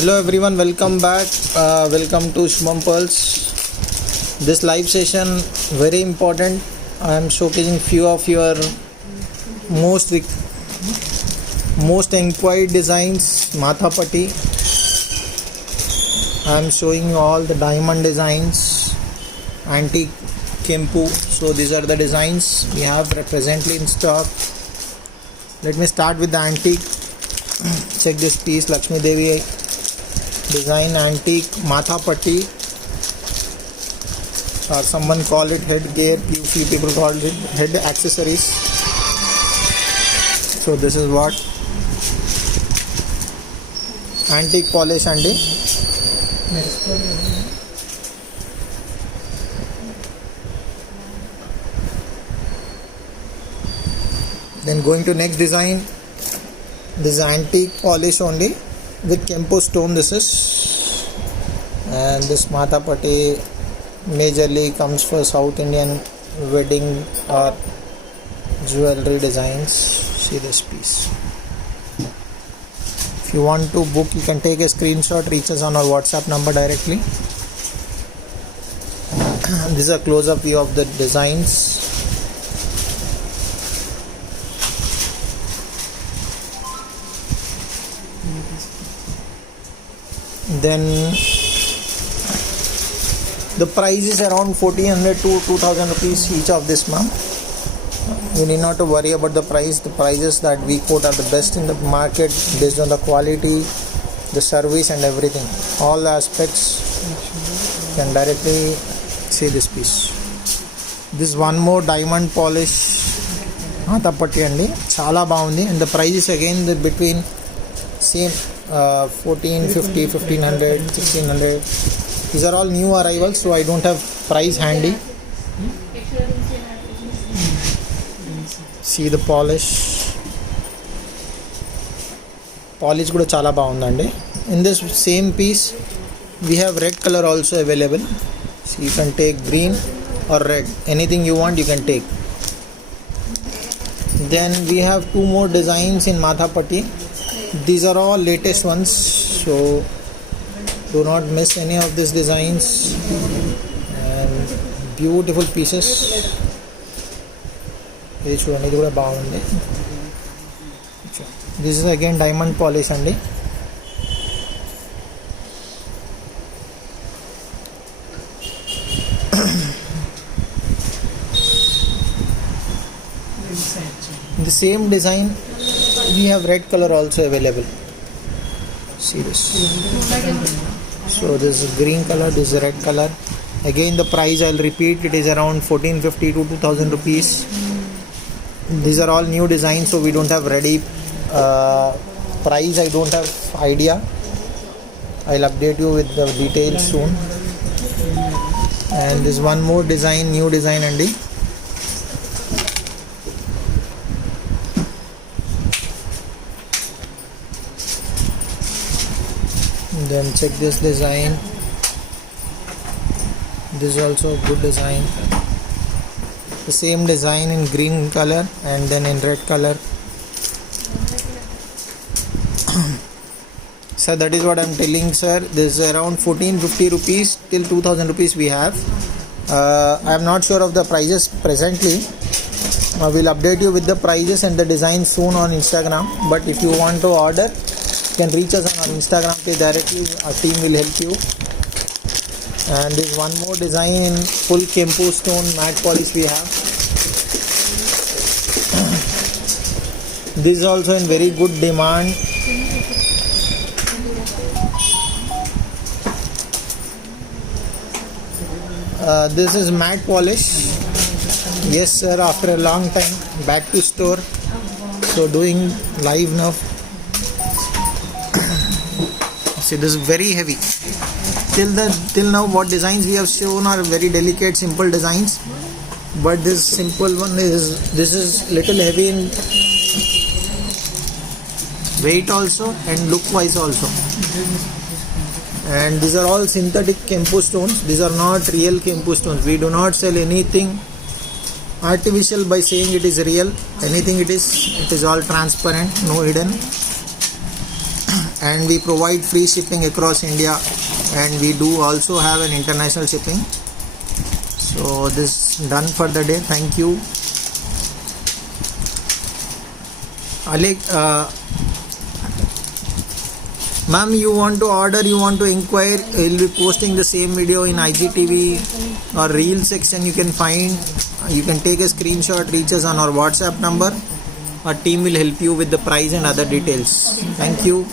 Hello everyone, welcome back. Welcome to Shubham Pearls. This live session very important. I am showcasing few of your most inquired designs. Matha Patti. I am showing you all the diamond designs, antique Kempu. So these are the designs we have presently in stock. Let me start with the antique. Check this piece, Lakshmi Devi design, antique Matha Patti, or someone call it head gear, few people call it head accessories. So this is what antique polish andi. Then going to next design. This is antique polish only with Kempu stone. This is, and this Matha Patti majorly comes for South Indian wedding or jewelry designs. See this piece. If you want to book, you can take a screenshot, reach us on our WhatsApp number directly. This is a close-up view of the designs. Then the price is around 1400 to 2000 rupees each of this, ma'am. You need not to worry about the price. The prices that we quote are the best in the market based on the quality, the service and everything. All the aspects you can directly see this piece. This one more diamond polish Matha Patti andi. Chala baagundi, and the price is again between same 1450, 1500, 1600. These are all new arrivals, so I don't have price handy. See the polish kuda chala baagundandi. In this same piece we have red color also available, so you can take green or red, anything you want you can take. Then we have two more designs in Matha Patti. These are all latest ones, so do not miss any of these designs, and beautiful pieces. This is again diamond polish andi. The same design we have red color also available. See this. So this is green color, this is red color. Again the price I'll repeat, it is around 1450 to 2000 rupees. These are all new designs, so we don't have ready price. I don't have idea. I'll update you with the details soon. And this one more design, new design andi. Then check this design. This is also a good design. The same design in green color and then in red color. So that is what I'm telling, sir. This is around 1450 rupees till 2000 rupees we have. I am not sure of the prices presently. I will update you with the prices and the design soon on Instagram. But if you want to order, you can reach us on our Instagram page directly. Our team will help you. And this one more design in full Kempu stone matte polish we have. This is also in very good demand. This is matte polish. Yes sir, after a long time back to store, so doing live now. See, this is very heavy. Till now what designs we have shown are very delicate simple designs, but this simple one is little heavy in weight also and look wise also. And these are all synthetic Kempu stones. These are not real Kempu stones. We do not sell anything artificial by saying it is real. Anything it is all transparent, no hidden. and we provide free shipping across India, and we do also have an international shipping. So this done for the day. Thank you. Alek, ma'am, you want to order, you want to inquire, we'll be posting the same video in IGTV or reel section. You can find, you can take a screenshot, reach us on our WhatsApp number. Our team will help you with the price and other details. Thank you.